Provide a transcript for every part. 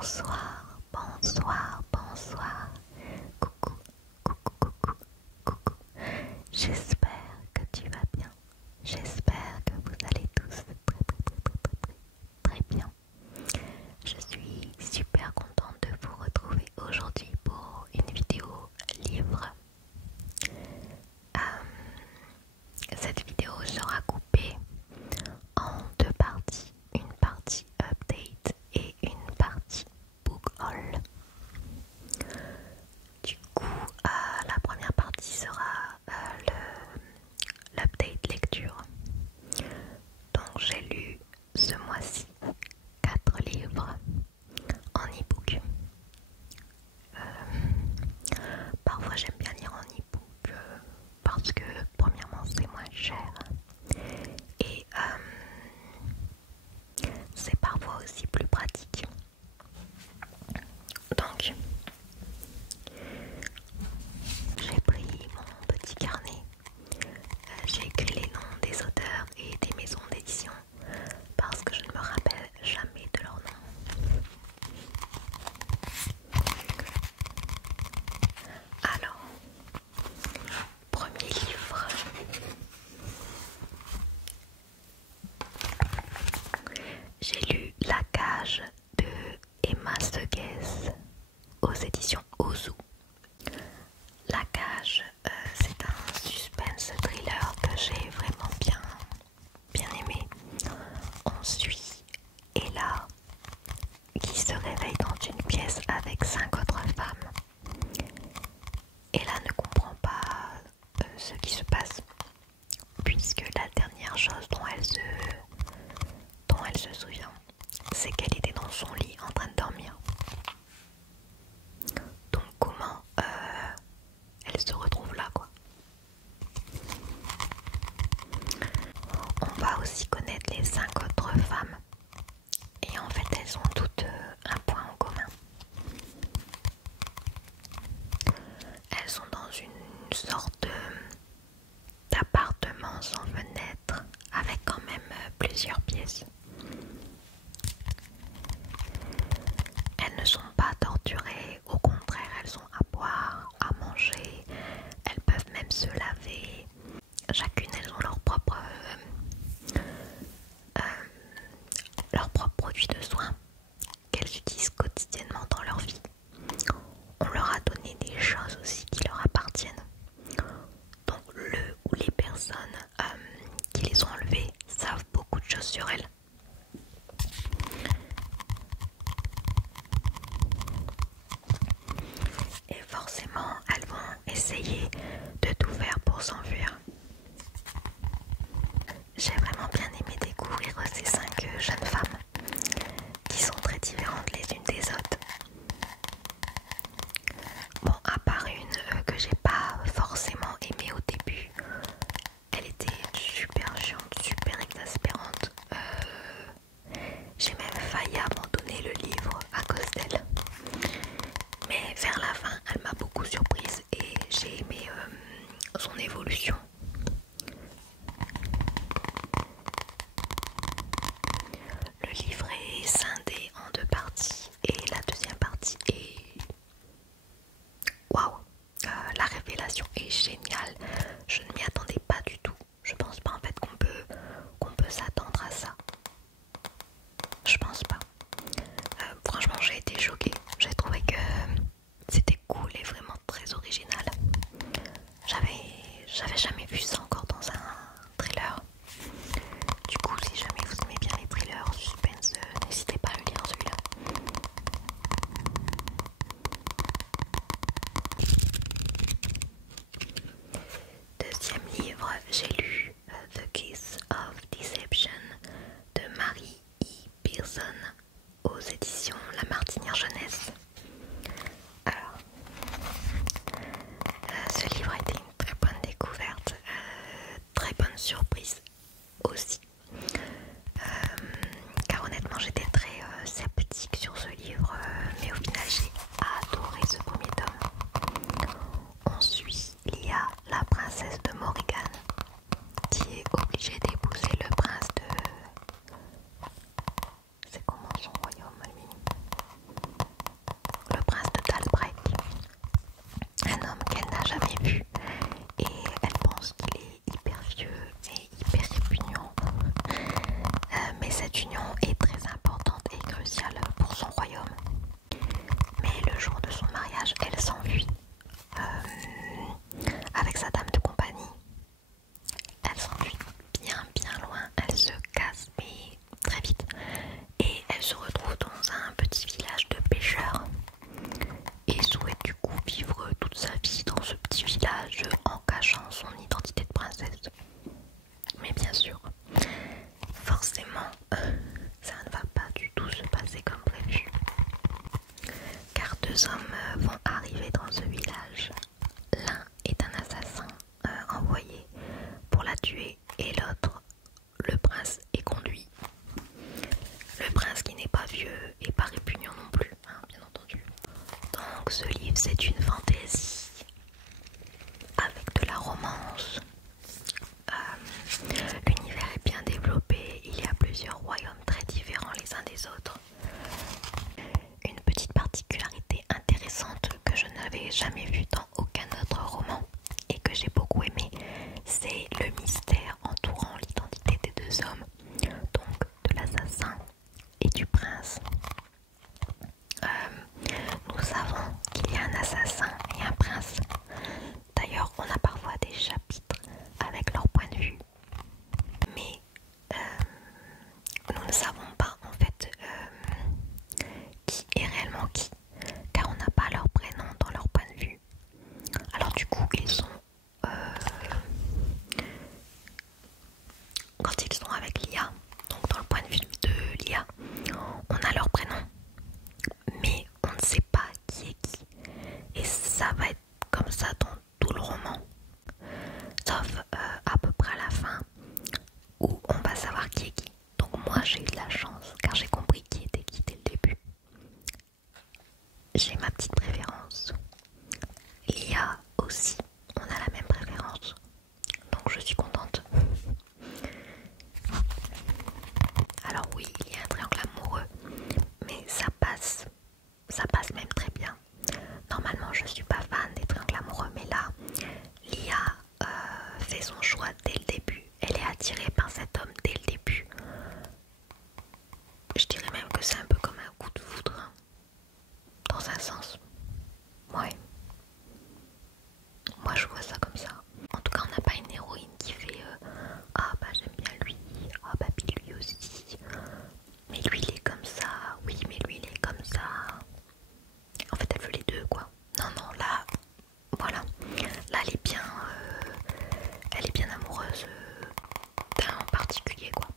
Bonsoir, bonsoir, bonsoir. Coucou, coucou, coucou, coucou. J'espère que tu vas bien. J'espère que vous allez tous très bien. Je suis super contente de vous retrouver aujourd'hui pour une vidéo livre. Cette vidéo sera coupée en deux parties. Une partie update et une partie book haul. Du coup, la première partie sera l'update lecture. Donc j'ai lu ce mois-ci 4 livres en e-book. Parfois j'aime bien lire en e-book parce que premièrement c'est moins cher et c'est parfois aussi plus pratique. Donc j'ai pris mon petit carnet, j'ai écrit les noms des auteurs et des maisons d'édition parce que je ne me rappelle jamais de leur nom. Alors, premier livre. J'ai lu La Cage de Emma Segues aux éditions Ozu. La Cage, c'est un suspense thriller que j'ai vraiment bien aimé. On suit Ella qui se réveille dans une pièce avec 5 autres femmes. Ella ne comprend pas ce qui se passe puisque la dernière chose dont elle se souvient, c'est qu'elle était dans son lit en train de dormir. Donc comment elle se retrouve là quoi. On va aussi connaître les 5 autres femmes et en fait elles ont toutes un point en commun. Elles sont dans une sorte d'appartement sans fenêtre avec quand même plusieurs pièces. Elles ne sont pas torturées, au contraire elles ont à boire, à manger, elles peuvent même se laver. Chacune elles ont leurs propres produits de soins qu'elles utilisent quotidiennement dans leur vie. On leur a donné des choses aussi qui leur appartiennent. Donc le ou les personnes qui les ont enlevées savent beaucoup de choses sur elles. Et forcément, elles vont essayer de tout faire pour s'enfuir. J'ai vraiment bien aimé découvrir ces 5 jeunes femmes qui sont très différentes les unes des autres. Bon, à part une que j'ai pas forcément aimée au début, elle était super chiante, super exaspérante. J'ai même failli abandonner le livre à cause d'elle. Mais vers la fin, elle m'a beaucoup surprise et j'ai aimé son évolution. Le livre est scindé en 2 parties et la deuxième partie est... Waouh, la révélation est géniale. Je ne m'y attendais pas du tout. Je pense pas en fait qu'on peut s'attendre à ça. Je pense pas. Franchement j'ai été choquée. J'ai trouvé que c'était cool et vraiment très original. J'avais jamais vu ça encore dans un thriller. Du coup si jamais vous aimez bien les thrillers suspense, n'hésitez pas à le lire celui-là. Deuxième livre, j'ai lu The Kiss of Deception de Mary E. Pearson aux éditions La Martinière Jeunesse. Alors, ce livre a été une très bonne découverte, très bonne surprise aussi. Car honnêtement j'étais très sceptique sur ce livre, mais au final j'ai adoré ce premier tome. On suit Lia, la princesse de Morrigan, qui est obligée d'épouser le prince de... C'est comment son royaume à lui? deux hommes vont arriver dans ce village. L'un est un assassin envoyé pour la tuer et l'autre, le prince, est conduit. Le prince qui n'est pas vieux et pas répugnant non plus, hein, bien entendu. Donc ce livre c'est une fantaisie avec de la romance. L'univers est bien développé, il y a plusieurs royaumes très différents les uns des autres. Une petite particularité intéressante que je n'avais jamais vue dans aucun autre roman et que j'ai beaucoup aimé, c'est le mystère entourant l'identité des deux hommes, donc de l'assassin et du prince. Nous savons qu'il y a un assassin et un prince. D'ailleurs, on a parfois des chapitres avec leur point de vue. Mais nous ne savons pas en fait qui est réellement qui, car on n'a pas leur prénom dans leur point de vue. Alors du coup, ils sont quand ils sont avec Lia, donc dans le point de vue de Lia, on a leur prénom, mais on ne sait pas qui est qui. Et ça va être comme ça dans tout le roman, sauf à peu près à la fin où on va savoir qui est qui. Donc moi j'ai eu de la chance car j'ai compris qui était qui dès le début. J'ai ma petite préférence. Lia aussi, on a la même préférence. Donc je suis contente. Alors oui, il y a un triangle amoureux, mais ça passe même très bien. Normalement je suis pas fan des triangles amoureux, mais là, Lia fait son choix dès le début. Elle est attirée par cet homme dès le début. Je dirais même que c'est un peu comme un coup de foudre, hein, dans un sens. Ouais. Moi je vois ça comme ça. En tout cas, on n'a pas une héroïne qui fait ah bah j'aime bien lui, ah bah puis lui aussi. Mais lui il est comme ça, oui mais lui il est comme ça. En fait elle veut les deux quoi. Non non là, voilà. Là elle est bien amoureuse d'un en particulier quoi.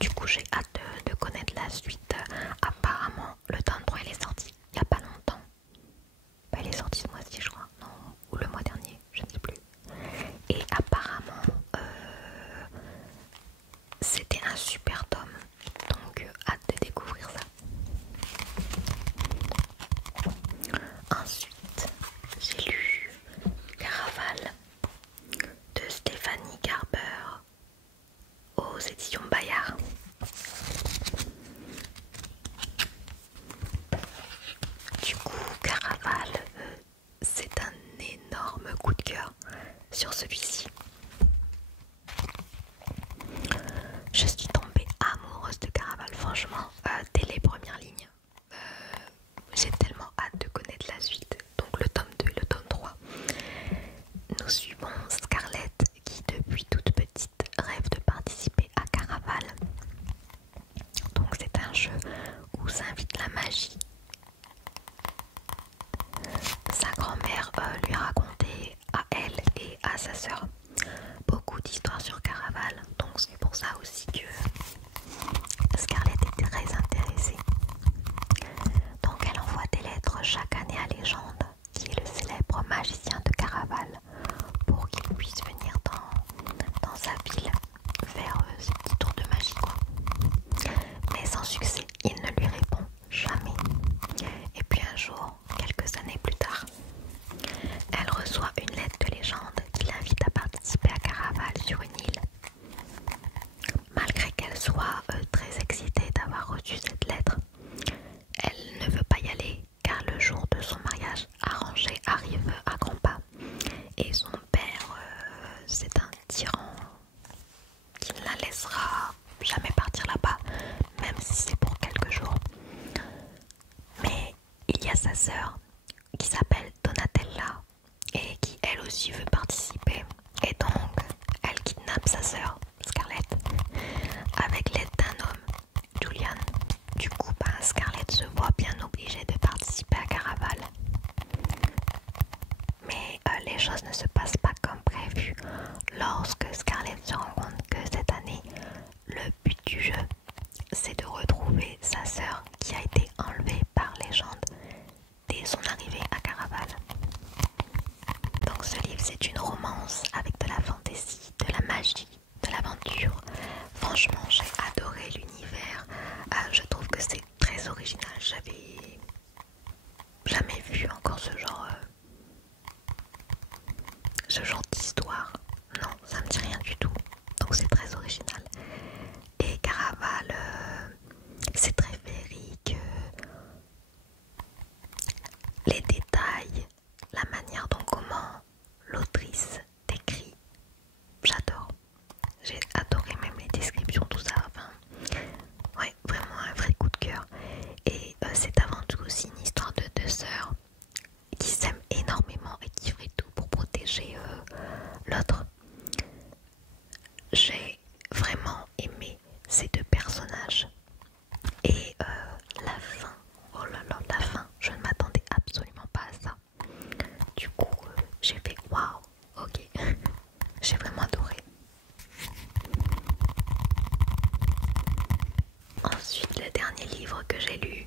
Du coup j'ai hâte de connaître la suite. Apparemment le tome 3 il est sorti il n'y a pas longtemps. Bah, il est sorti ce mois-ci je crois, non, ou le mois dernier, je ne sais plus. Et apparemment c'était un super tome, donc hâte de découvrir ça. Ensuite j'ai lu Caraval de Stéphanie Garber aux éditions Bayard. Du coup Caraval, c'est un énorme coup de cœur sur celui-ci. Je suis tombée amoureuse de Caraval, franchement, dès les premières lignes. J'ai tellement hâte de connaître la suite. Donc le tome 2, le tome 3. Nous suivons Scarlett qui depuis toute petite rêve de participer à Caraval. Donc c'est un jeu où s'invite la magie. Sa grand-mère lui racontait à elle et à sa sœur beaucoup d'histoires sur Caraval. Donc c'est pour ça aussi que Scarlett est très intéressée. Donc elle envoie des lettres chaque année à Légende, qui est le célèbre magicien de Caraval, pour qu'il puisse venir dans sa ville faire ses petits tours de magie quoi. Mais sans succès, il ne lui répond jamais. Et puis un jour, quelques années plus tard, elle reçoit une lettre de Légende qui l'invite à participer à Caraval sur une île. Malgré qu'elle soit très excitée d'avoir reçu cette lettre, elle ne veut pas y aller car le jour de son mariage arrangé arrive à grands pas. Et son père, c'est un tyran qui ne la laissera jamais partir là-bas, même si c'est pour quelques jours. Mais il y a sa sœur qui s'appelle Donatella et qui elle aussi veut participer. Et donc elle kidnappe sa sœur Scarlett avec l'aide d'un homme, Julian. Du coup Scarlett se voit bien obligée de participer à Caraval. Mais les choses ne se passent pas comme prévu lorsque Scarlett se rend compte que cette année le but du jeu c'est de retrouver sa sœur qui a été enlevée par les j'ai lu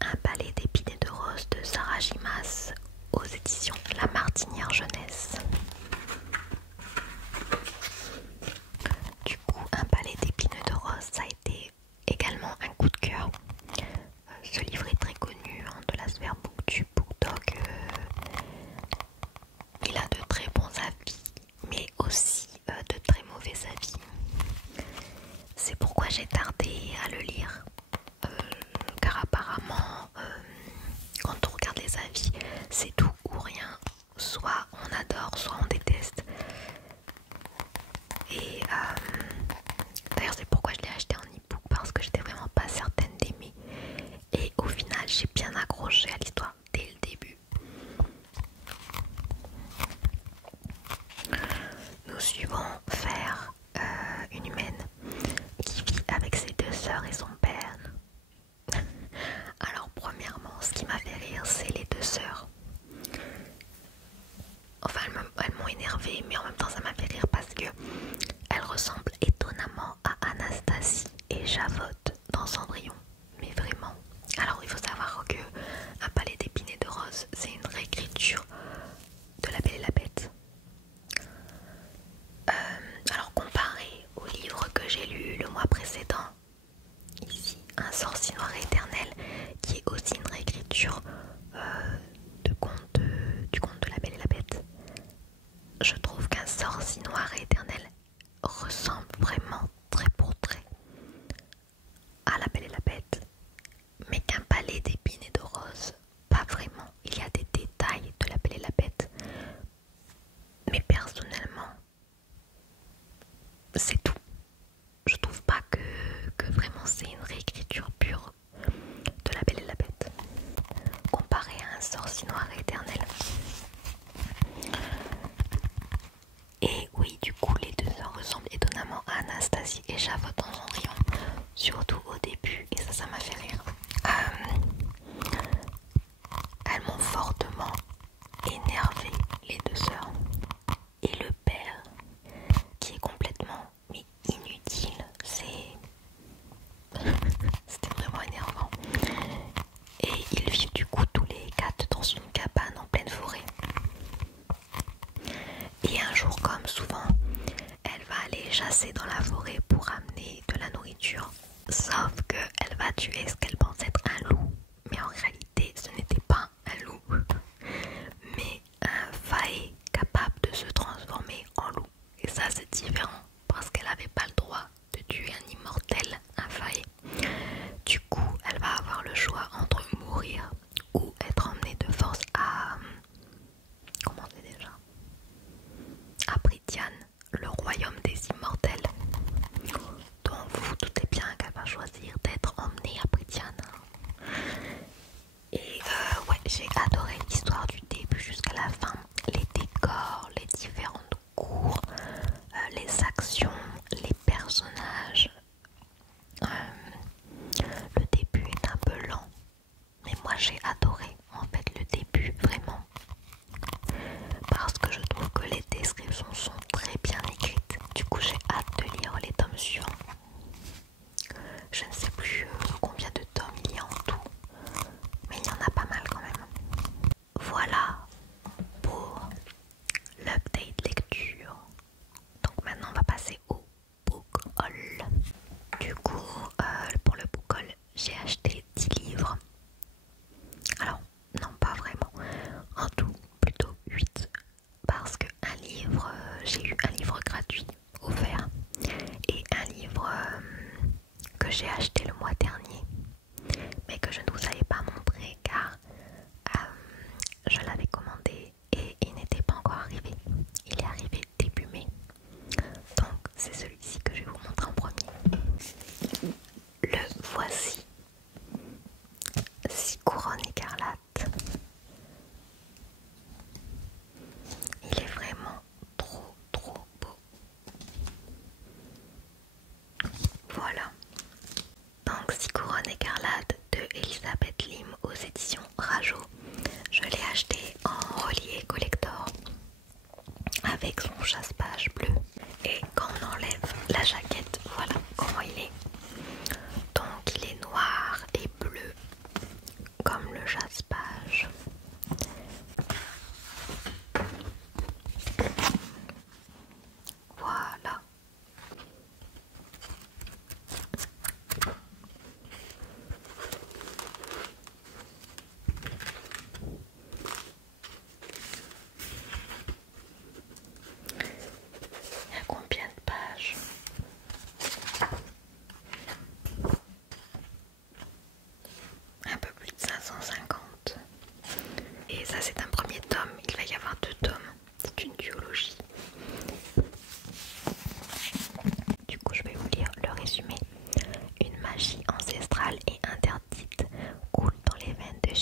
Un palais d'épines et de roses de Sarah Gimas aux éditions La Martinière Jeunesse. Du coup, Un palais d'épines et de roses, ça a été également un coup de cœur. Ce livre est très connu de la sphère booktube, BookTok. Il a de très bons avis, mais aussi de très mauvais avis. C'est pourquoi j'ai tardé à le lire, car apparemment, quand on regarde les avis, c'est tout ou rien. Soit on adore, soit on déteste. Et d'ailleurs, c'est pourquoi je l'ai acheté en e-book, parce que j'étais vraiment pas certaine d'aimer. Et au final, j'ai bien accroché à l'histoire dès le début. Nous suivons Fer, une humaine qui vit avec ses deux sœurs et son père. Alors premièrement, ce qui m'a fait rire, c'est les deux sœurs. Enfin, elles m'ont énervée, mais en même temps ça m'a fait rire parce que elles ressemblent étonnamment à Anastasie et Javotte dans Cendrillon. Mais vraiment. Alors il faut savoir que Un palais d'épines et de roses, c'est une réécriture de La Belle et la Bête. Alors comparé au livre que j'ai lu le mois précédent, ici Un sorcier noir éternel, qui est aussi une réécriture du conte de La Belle et la Bête, je trouve qu'Un sorcier noir éternel ressemble vraiment trait pour trait à La Belle et la Bête, mais qu'Un palais d'épines et de roses, pas vraiment. Il y a des détails de La Belle et la Bête, mais personnellement, c'est tout. Je trouve pas que vraiment c'est une réécriture pure de La Belle et la Bête comparé à Un sorcier noir éternel. Et oui, du coup, les deux sœurs ressemblent étonnamment à Anastasie et Javotte dans Cendrillon, surtout au début, et ça m'a fait rire. Elles m'ont fortement énervé, les deux sœurs. Et le père, qui est complètement inutile, c'était vraiment énervant. Et ils vivent du coup tous les quatre dans une cabane en pleine forêt. Et un jour, comme souvent, elle va aller chasser dans la forêt pour amener de la nourriture. Sauf qu'elle va tuer ce qu'elle pense être un loup. Mais en réalité, ce n'était pas un loup, mais un fae capable de se transformer en loup. Et ça, c'est différent parce qu'elle n'avait pas le droit de tuer un immortel, un fae. Du coup, elle va avoir le choix entre mourir ou être emmenée de force à... Comment c'est déjà? À Prythian, le royaume des immortels. Donc vous vous doutez bien qu'elle va choisir d'être emmenée à Prythian. Et ouais, j'ai adoré l'histoire du début jusqu'à la fin. Les décors, les différentes cours, les actions, les personnages. Le début est un peu lent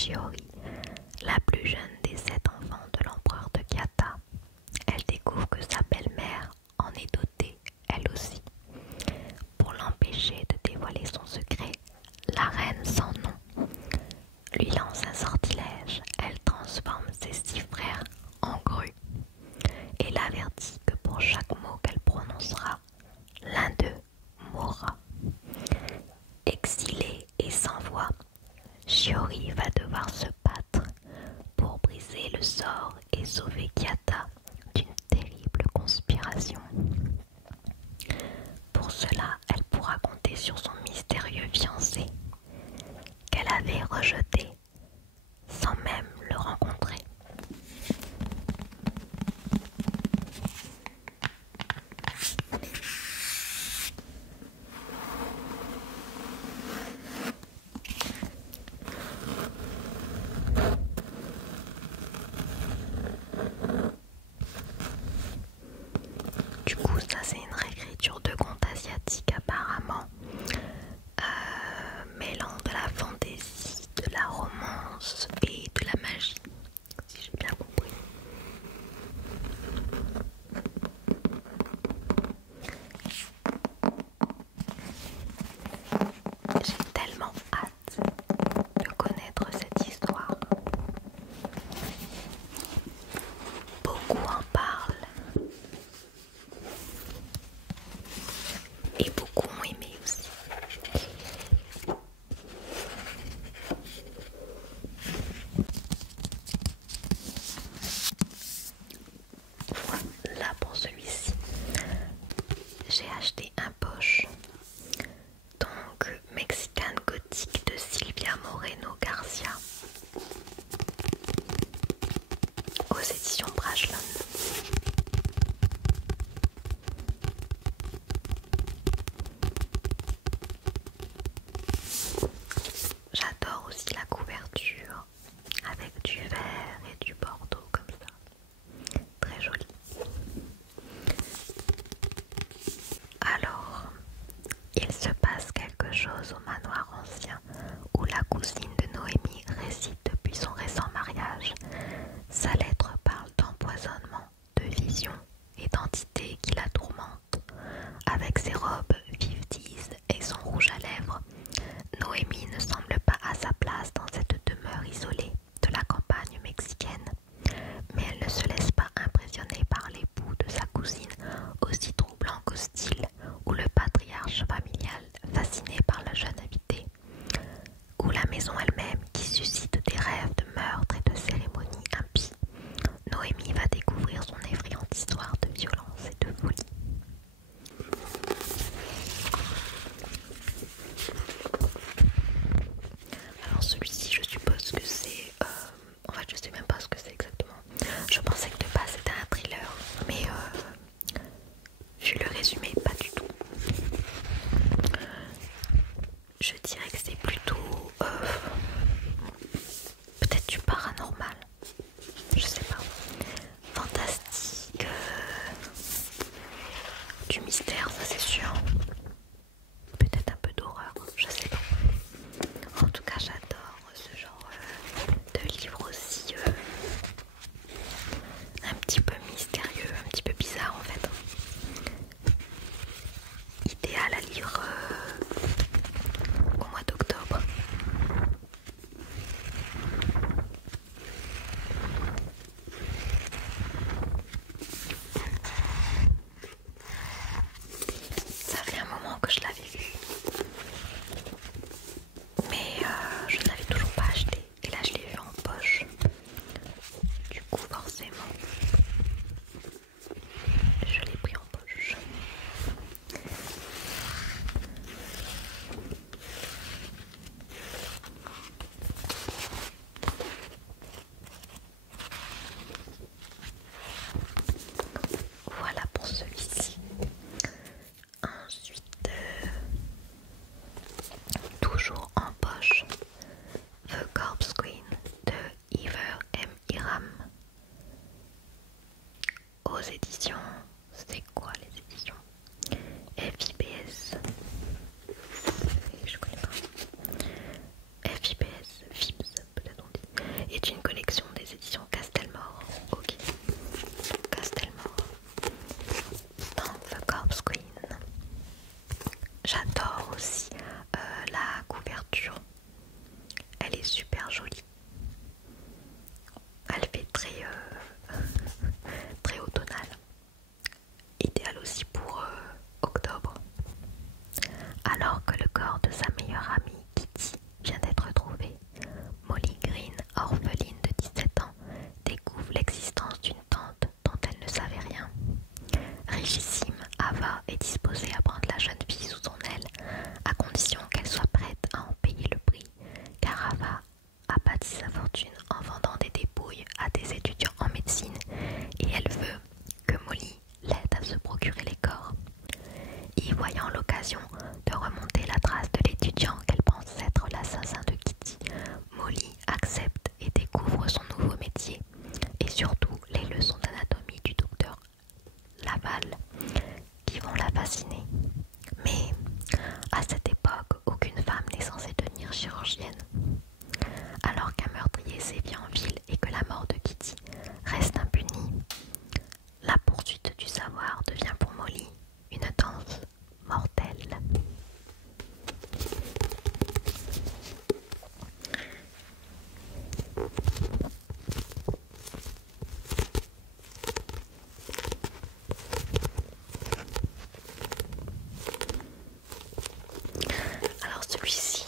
Shiori, la plus jeune des 7 enfants de l'empereur de Kata. Elle découvre que sa belle-mère en est dotée, elle aussi. Pour l'empêcher de dévoiler son secret, la reine sans nom lui lance un sortilège. Elle transforme ses 6 frères en grues et l'avertit que pour chaque mot qu'elle prononcera, l'un d'eux mourra. Exilé et sans voix, Shiori va devoir se battre pour briser le sort et sauver Kyata d'une terrible conspiration. Pour cela, elle pourra compter sur son mystérieux fiancé, qu'elle avait rejeté sans même le rencontrer. Du coup, ça c'est une réécriture de conte asiatique apparemment, mêlant de la fantaisie, de la romance et de la magie, si j'ai bien compris. J'ai tellement hâte de connaître cette histoire. Beaucoup en parlent et beaucoup ont aimé aussi. Voilà pour celui-ci. J'ai acheté un poche, donc Mexican Gothique de Silvia Moreno Garcia aux éditions Brajlon. J'adore aussi la couverture avec du vert et du bordeaux comme ça, très joli. Alors, il se passe quelque chose au manoir ancien où la cousine de Noémie réside depuis son récent mariage. Sa lettre parle d'empoisonnement, de visions et d'entités qui la tourmentent. Avec ses robes vives et son rouge à lèvres, Noémie ne semble pas à sa place dans cette demeure isolée de la campagne mexicaine. Mais elle ne se laisse pas impressionner par l'époux de sa cousine, aussi troublant qu'hostile, ou le patriarche familial fasciné par la jeune invitée, ou la maison elle-même qui suscite des rêves de meurtre et de cérémonies impies. Noémie va découvrir son effrayante histoire de violence et de folie. Alors celui-ci, je suppose que c'est... en fait, je sais même pas ce que c'est exactement. Je pensais que de base c'était un thriller, mais vu le résumé, pas du tout. Je dirais que c'est plutôt peut-être jolie. Elle fait très automnale. Idéal aussi pour octobre. Alors que le corps de sa meilleure amie Kitty vient d'être retrouvé, Molly Green, orpheline de 17 ans, découvre l'existence d'une tante dont elle ne savait rien. Richissime, Ava est disposée à prendre la jeune fille sous son aile, à condition qu'elle soit prête à en payer le prix, car Ava a bâti sa fortune en vendant des dépouilles à des étudiants en médecine et elle veut que Molly l'aide à se procurer les corps. Y voyant l'occasion de remonter la trace de l'étudiant qu'elle pense être l'assassin de Kitty, Molly accepte et découvre son nouveau métier et surtout les leçons d'anatomie du docteur Laval qui vont la fasciner. Mais à cette époque, aucune femme n'est censée devenir chirurgienne. Alors qu'un meurtrier sévit en ville et que la mort de Kitty reste impunie, la poursuite du savoir devient pour Molly une danse mortelle. Alors celui-ci,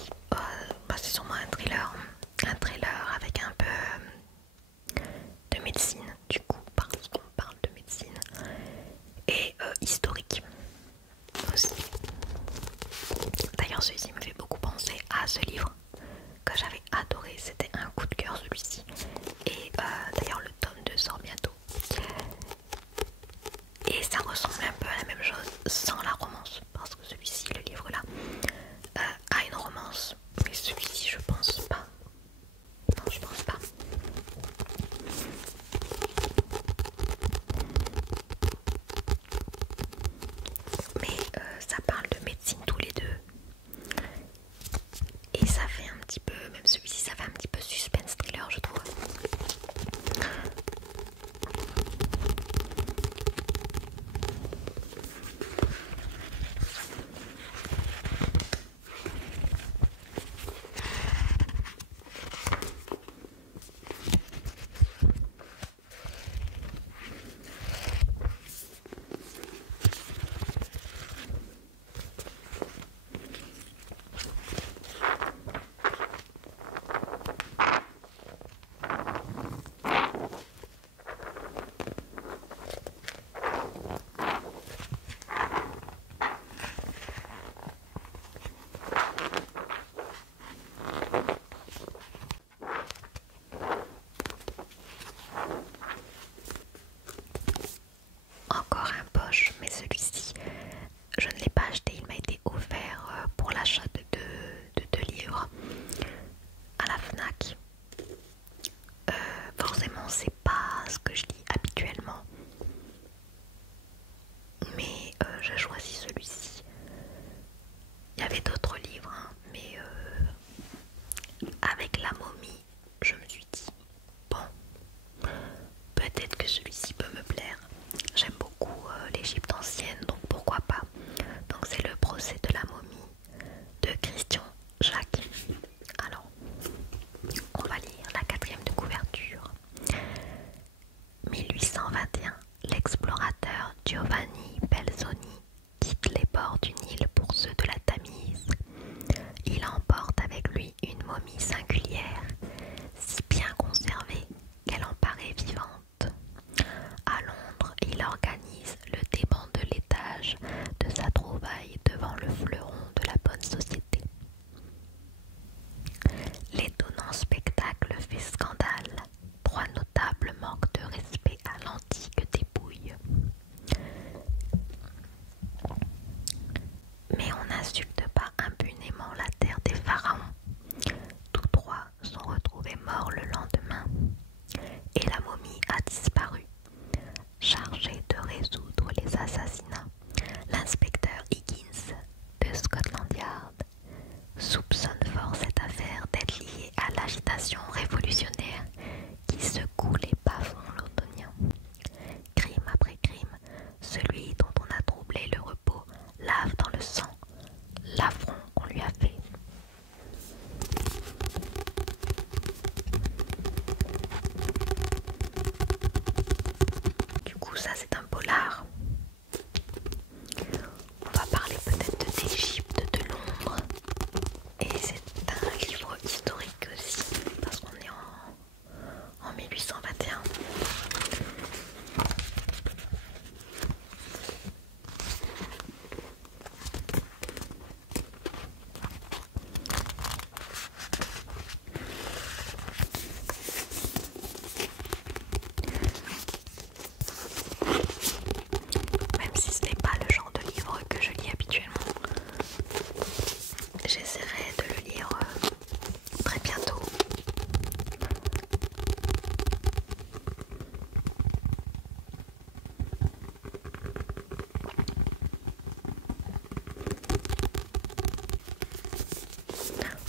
c'est sûrement un thriller avec un peu de médecine du coup, parce qu'on parle de médecine, et historique aussi. D'ailleurs celui-ci me fait beaucoup penser à ce livre que j'avais adoré, c'était un coup de cœur celui-ci, et d'ailleurs le tome 2 sort bientôt. Et ça ressemble un peu à la même chose sans la romance, parce que celui-ci, le livre là, a une romance, mais celui-ci je pense pas. Non, je pense pas. Mais ça parle de médecine tous les deux. Et ça fait un petit peu, même celui-ci, ça fait un petit peu suspense thriller, je trouve. Encore un poche, mais celui-ci, je ne l'ai pas acheté, il m'a été offert pour l'achat de deux livres à la FNAC. Forcément, c'est pas ce que je lis habituellement, mais j'ai choisi celui-ci. Il y avait d'autres livres, hein, mais avec la momie, je me suis dit, bon, peut-être que celui-ci peut me plaire. J'aime beaucoup l'Égypte ancienne, donc pourquoi pas. Donc c'est le procès de la momie de Christian Jacques. Alors, on va lire la 4e de couverture. 1821, l'explorateur Giovanni Belzoni quitte les bords du Nil pour ceux de la Tamise. Il emporte avec lui une momie singulière, si bien conservée qu'elle en paraît vivante. À Londres, il organise le démantelétage de sa trouvaille devant le fleuron de la bonne société. L'étonnant spectacle fait scandale. 3 notables manquent de respect à l'antique dépouille. Mais on n'insulte pas impunément la terre des pharaons. Tous 3 sont retrouvés morts le lendemain. Et la momie a disparu. Chargé de résoudre les assassinats, l'inspecteur Higgins de Scotland Yard soupçonne fort cette affaire d'être liée à l'agitation révolutionnaire qui secoue les bas-fonds londoniens. Crime après crime, celui dont on a troublé le repos lave dans le sang l'affront qu'on lui a fait. ça c'est un polar. On va parler peut-être d'Égypte, de Londres. Et c'est un livre historique aussi, parce qu'on est en 1821. Même si ce n'est pas le genre de livre que je lis habituellement, j'essaierai de le lire très bientôt.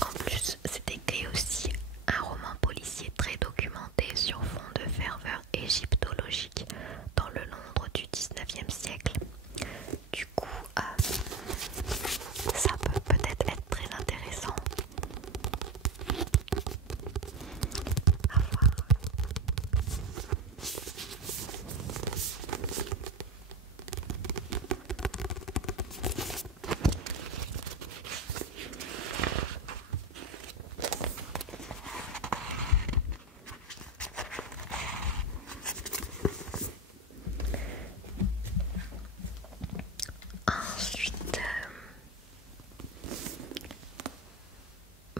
En plus, c'est écrit aussi un roman policier très documenté sur fond de ferveur égyptologique dans le Londres du 19e siècle. Du coup, ça peut peut-être être très intéressant à voir. Ensuite,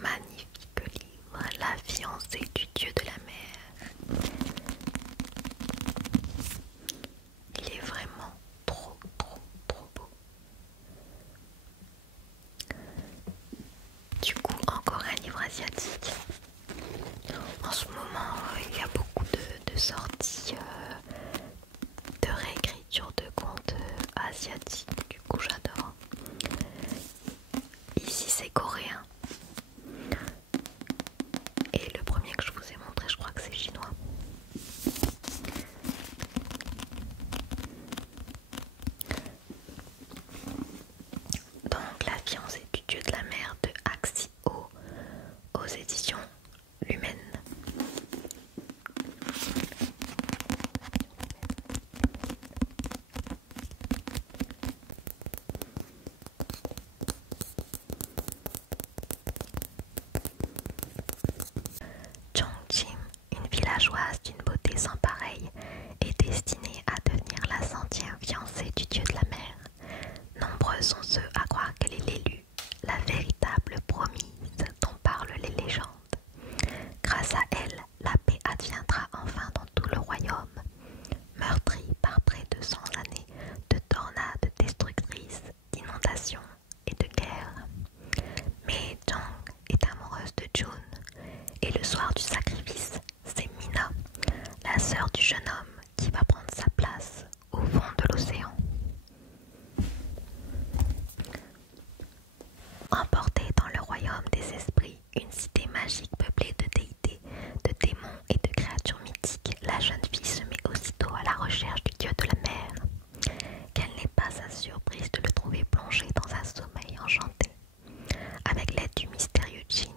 magnifique livre, La fiancée du dieu de la mer. Il est vraiment trop beau. Du coup, encore un livre asiatique. En ce moment, il y a beaucoup de sorties de réécriture de contes asiatiques. Du coup, j'adore. Ici, c'est coréen. Et le premier que je vous ai montré, je crois que c'est chinois. Donc, La fiancée du dieu de la mer de Axi Oh aux éditions Lumen. Chongqing, une villageoise d'une beauté sans pareille, est destinée à devenir la 100e fiancée du dieu de la mer. Nombreux sont ceux à croire qu'elle est l'élue, la véritable promise dont parlent les légendes. Grâce à elle, la paix adviendra enfin dans tout le royaume, meurtri par près de 100 années de tornades destructrices, d'inondations et de guerres. Mais Zhang est amoureuse de Jun, et le soir du sacrifice, c'est Mina, la sœur du jeune homme, qui va prendre sa place au fond de l'océan. Emportée dans le royaume des esprits, une cité magique peuplée de déités, de démons et de créatures mythiques, la jeune fille se met aussitôt à la recherche du dieu de la mer. Quelle n'est pas sa surprise de le trouver plongé dans un sommeil enchanté. Avec l'aide du mystérieux Jin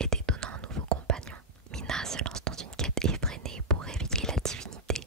et d'étonnants nouveaux compagnons, Mina se lance dans une quête effrénée pour réveiller la divinité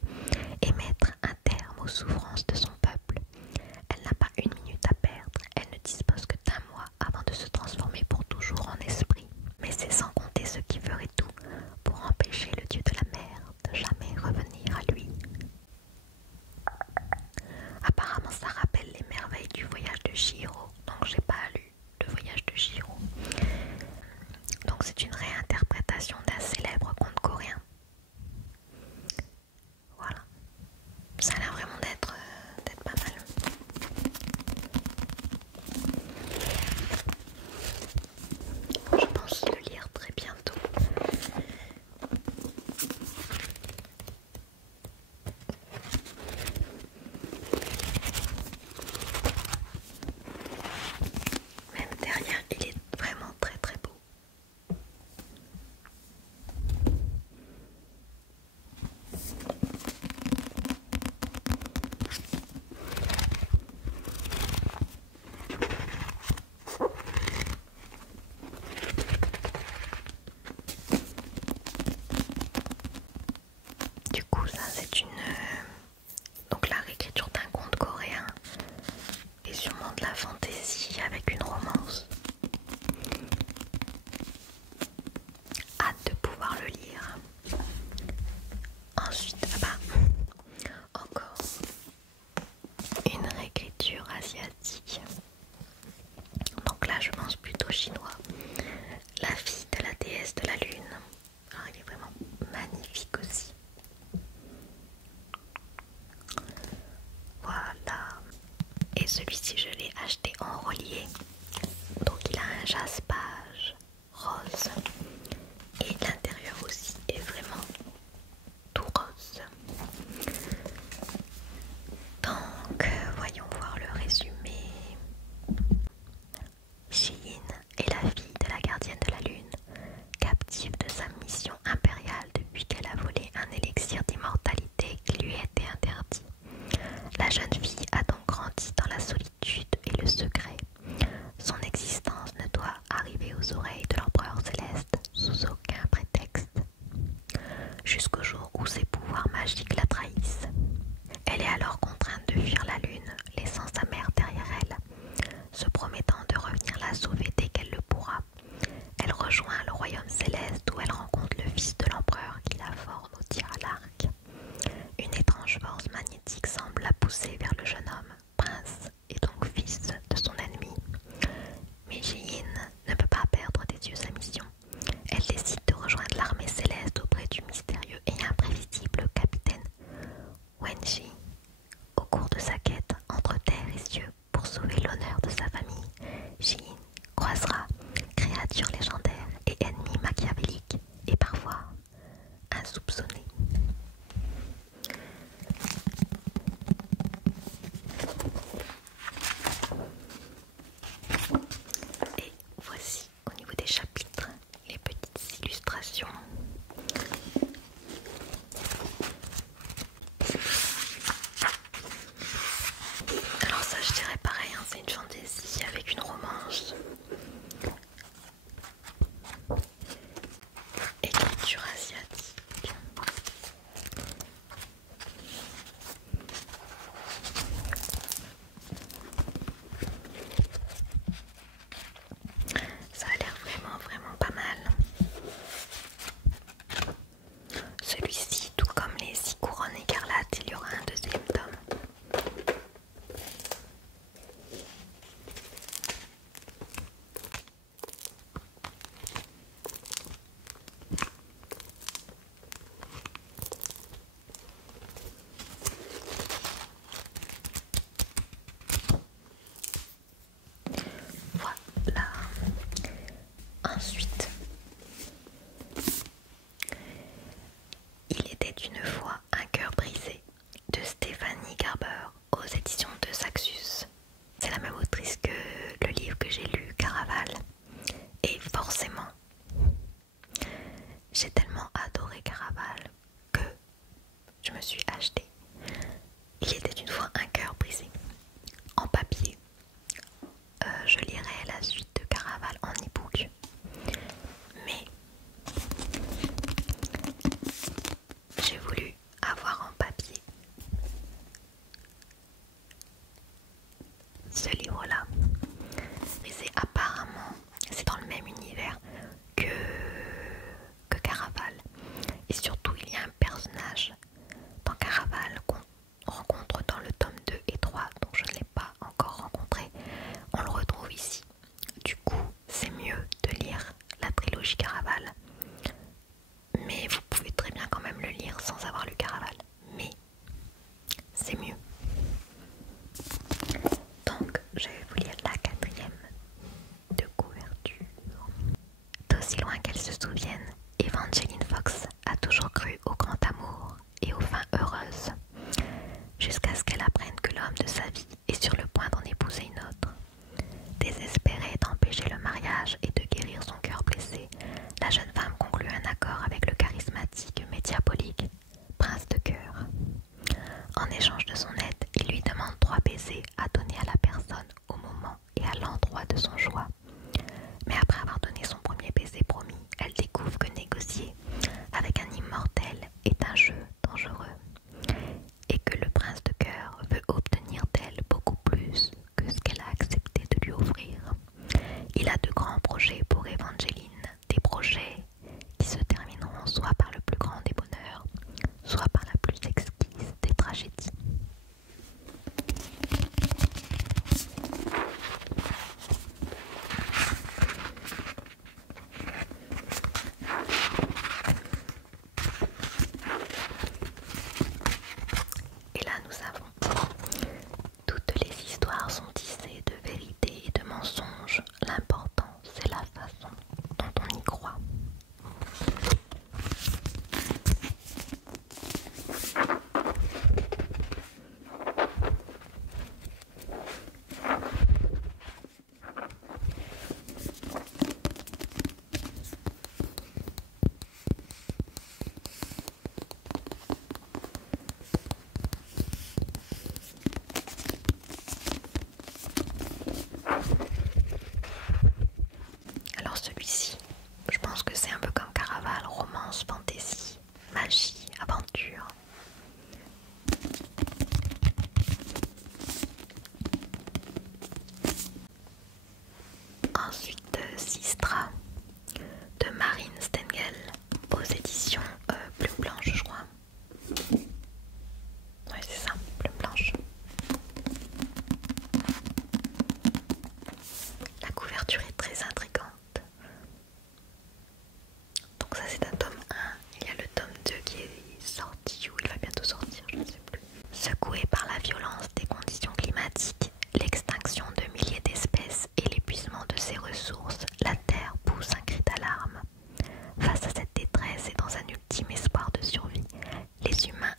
avec une romance. Hâte de pouvoir le lire. Ensuite, encore une réécriture asiatique. Donc là, je pense plutôt chinois. La fille de la déesse de la lune. Alors, il est vraiment magnifique aussi. Voilà. Et celui-ci, je l'ai acheté en relié. Donc il a un jaspage rose. Et l'intérieur aussi est vraiment tout rose. Donc, voyons voir le résumé. Shiyin est la fille de la gardienne de la lune, captive de sa mission impériale depuis qu'elle a volé un élixir d'immortalité qui lui était interdit. La jeune fille a donc grandi dans la solitude et le secret. Son existence ne doit arriver aux oreilles de l'empereur céleste sous aucun prétexte, jusqu'au jour où ses pouvoirs magiques la trahissent. Elle est alors contrainte de fuir la lune, laissant sa mère derrière elle, se promettant de revenir la sauver dès qu'elle le pourra. Elle rejoint le royaume céleste où elle rencontre le fils de l'empereur qui la forme au tir à l'arc. Une étrange force magnétique semble la pousser vers le jeune homme, prince et donc fils de son ennemi. Mais Jiyin ne peut pas perdre des yeux sa mission. Elle décide de rejoindre l'armée céleste auprès du mystérieux et imprévisible capitaine Wenji. Au cours de sa quête entre terre et cieux pour sauver l'honneur de sa famille, Jiyin croisera créatures légendaires et ennemis machiavéliques et parfois insoupçonnés. Et voici au niveau des chapitres les petites illustrations. Alors ça je dirais pareil, hein, c'est une fantaisie avec une romance. Écriture asiatique. Ça a l'air vraiment pas mal. Celui-ci, tout comme les 6 couronnes écarlates, il y aura un deuxième tome. Voilà. Ensuite, il était une fois un cœur brisé de Stéphanie Garber aux éditions de Saxus. C'est la même autrice que le livre que j'ai lu, Caraval. Et forcément, j'ai tellement adoré Caraval que je me suis acheté Il était une fois un cœur brisé en papier. Je lirai la suite de Caraval en e-book. Mais j'ai voulu avoir en papier ce livre-là. Et c'est apparemment, c'est dans le même univers que Caraval. Et surtout, il y a un personnage dans Caraval qu'on rencontre dans le tome 2 et 3, donc je ne l'ai pas encore rencontré. On le retrouve ici. Du coup, c'est mieux de lire la trilogie Caraval. Mais vous pouvez très bien quand même le lire sans avoir lu Caraval. Mais c'est mieux. Donc, je vais vous lire la 4e de couverture. D'aussi loin qu'elle se souvienne, Evangeline Fox a toujours cru au grand amour et aux fins heureuses, jusqu'à ce qu'elle apprenne que l'homme de sa vie est sur le point d'en épouser une autre. Désespérée d'empêcher le mariage et de guérir son cœur blessé, la jeune femme conclut un accord avec le charismatique mais diabolique prince de cœur. En échange de son aide, il lui demande 3 baisers à donner à la personne au moment et à l'endroit de son choix. Mais après avoir donné son premier baiser promis, elle découvre que négocier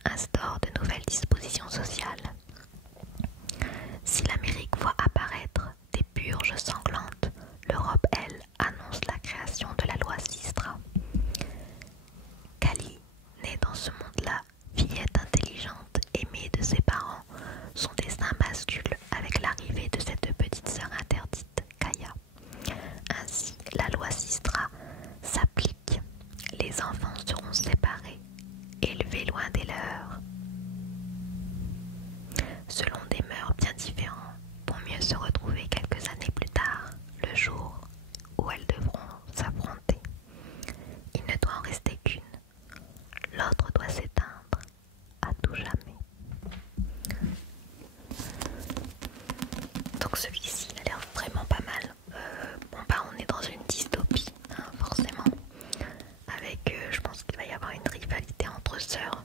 instaure de nouvelles dispositions sociales. Si l'Amérique voit apparaître des purges sanglantes, l'Europe, elle, annonce la création de la loi Sistra. Kali, née dans ce monde-là, fillette intelligente, aimée de ses parents, son destin bascule avec l'arrivée de cette petite sœur interdite, Kaya. Ainsi, la loi Sistra s'applique. Les enfants seront séparés, élevés loin des leurs, selon des mœurs bien différentes, pour mieux se retrouver quelques années plus tard, le jour où elles devront s'affronter. Il ne doit en rester qu'une. L'autre doit s'éteindre à tout jamais. Donc celui-ci a l'air vraiment pas mal. Bon bah on est dans une dystopie, hein, forcément. Avec, je pense qu'il va y avoir une rivalité entre sœurs.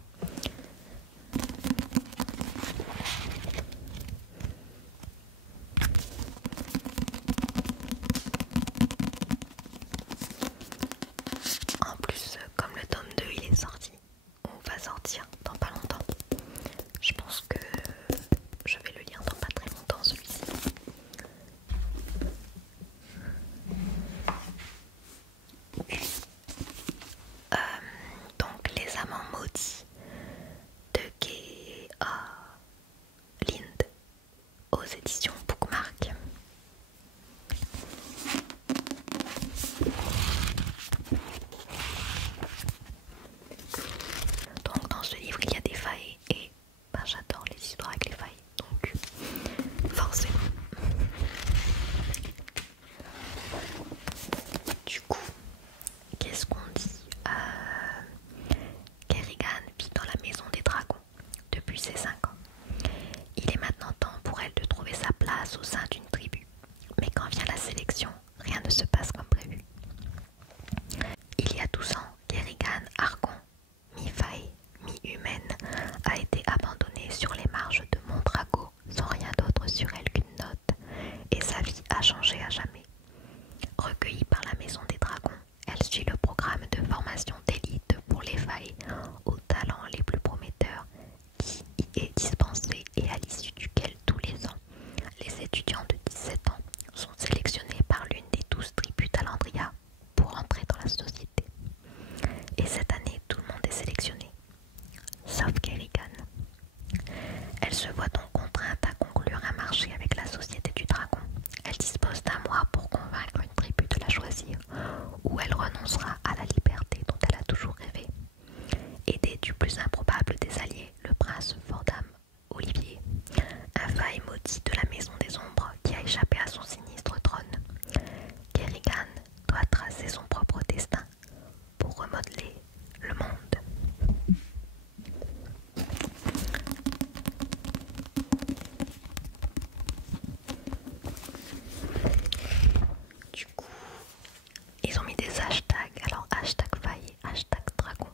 En plus, comme le tome 2 il est sorti, on va sortir dans pas longtemps. Je pense que je vais le lire dans pas très longtemps celui-ci. Donc Les Amants Maudits de G.A. Lind aux éditions Bookmark. Donc dans ce livre il y a des failles et ben, j'adore les histoires avec les failles, donc forcément. Du coup, qu'est-ce qu'on dit? Kerrigan vit dans la maison des dragons depuis ses 5 ans. Il est maintenant temps pour elle de trouver sa place au sein d'une tribu. Mais quand vient la sélection, rien ne se passe comme prévu. Il y a 12 ans, Kerrigan Argon, mi-faille, mi-humaine, a été abandonnée sur les marges de Mondrago sans rien d'autre sur elle qu'une note, et sa vie a changé à jamais. Recueillie par la Maison des Dragons, elle suit le programme de formation d'élite pour les failles aux talents les plus prometteurs qui y est dispensé et à l'issue duquel tous les ans, les étudiants de 17 ans sont sélectionnés par l'une des 12 tribus Talandria pour entrer dans la société. Et cette année, tout le monde est sélectionné, sauf Kerrigan. Elle se voit donc contrainte à conclure un marché avec la Société du Dragon. Elle dispose d'un mois pour convaincre une tribu de la choisir, ou elle renoncera à la liberté dont elle a toujours rêvé. Aidée du plus improbable des alliés, le prince Fordham Olivier, un faille maudit de la Maison des Ombres qui a échappé à son sinistre trône. Kerrigan doit tracer son propre destin pour remodeler le monde. Du coup, ils ont mis des hashtags, alors hashtag faille, hashtag dragon,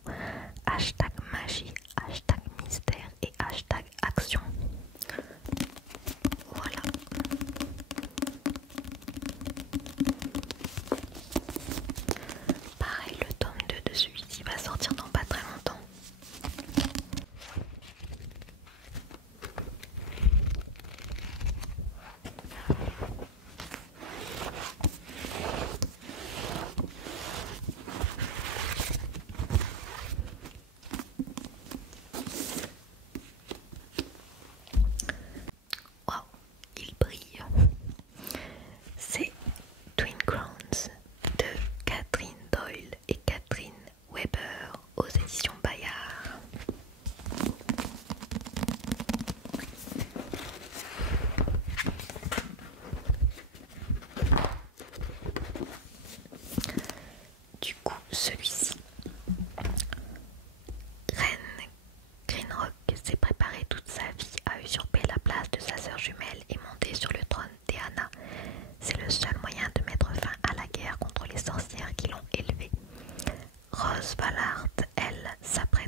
hashtag magie, hashtag mystère et hashtag action. Voilà. Pareil, le tome 2 de celui-ci va sortir dans pas très longtemps. Waouh, il brille. C'est Twin Crowns de Catherine Doyle et Catherine Weber aux éditions Bayard. Du coup, celui-ci, Reine Greenrock s'est préparée toute sa vie à usurper la place de sa sœur jumelle et monter sur le trône d'Eana. C'est le seul moyen de mettre fin à la guerre contre les sorcières qui l'ont élevée. Rose Ballard, elle, s'apprête